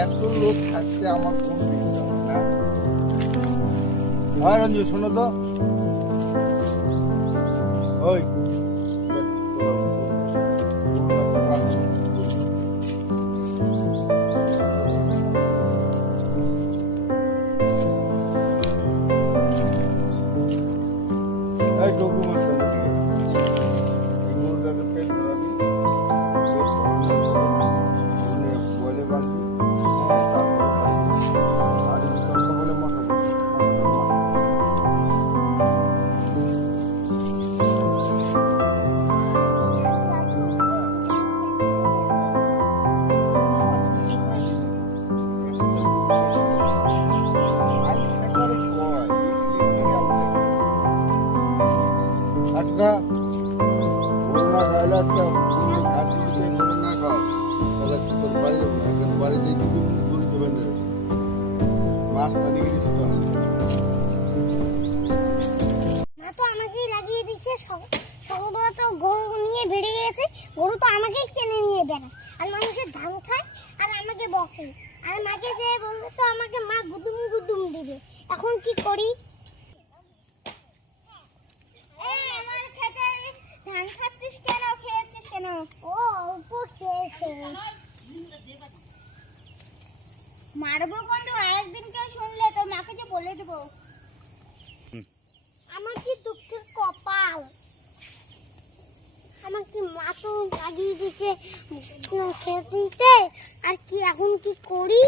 এত লোক থাকতে আমার কোন না হয় রঞ্জু শোনো তো ওই গরু তো আমাকেই টেনে নিয়ে বেড়ায় আর মানুষের ধান খায় আর আমাকে বকে আর মাকে যে বলবে তো আমাকে মা গুদুম গুদুম দিবে। এখন কি করি? আমার খেতে ধান খাচ্ছিস কেন? খেয়েছিস কেন? ও অল্প খেয়েছে। মারবো কিন্তু আরেকদিন কেউ শুনলে তোর মাকে যে বলে দেবো। আমার কি দুঃখের কপাল, আমাকে মা তো লাগিয়ে দিচ্ছে খেতে দিতে, আর কি এখন কি করি?